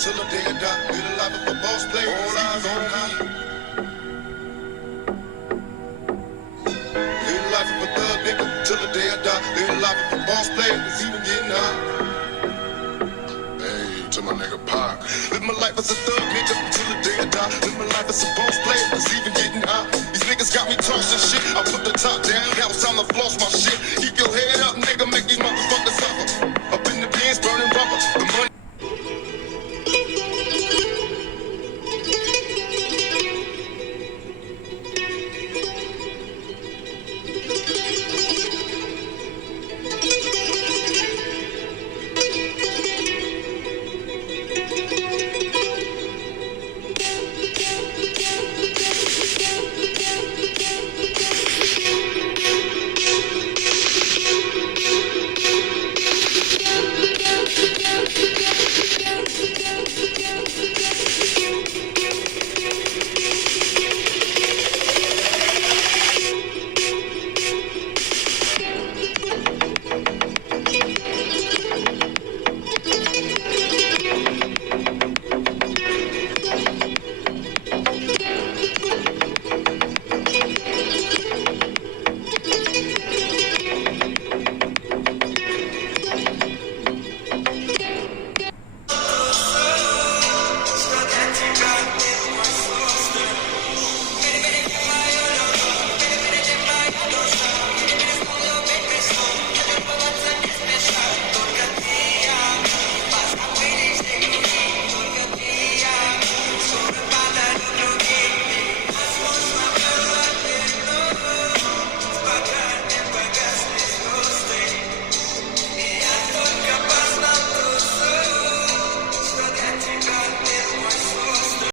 till the day I die. Live the life of a boss player, all eyes on me. Live the life of a thug nigga till the day I die. Live the life of a boss player, it's even getting hot. Hey, to my nigga Pac. Live my life as a thug nigga till the day I die. Live my life as a boss player, it's even getting hot. These niggas got me tossing shit. I put the top down, now it's time to floss my shit. Keep your head up, nigga, make these motherfuckers suffer. Up in the bins, burning rubber. The money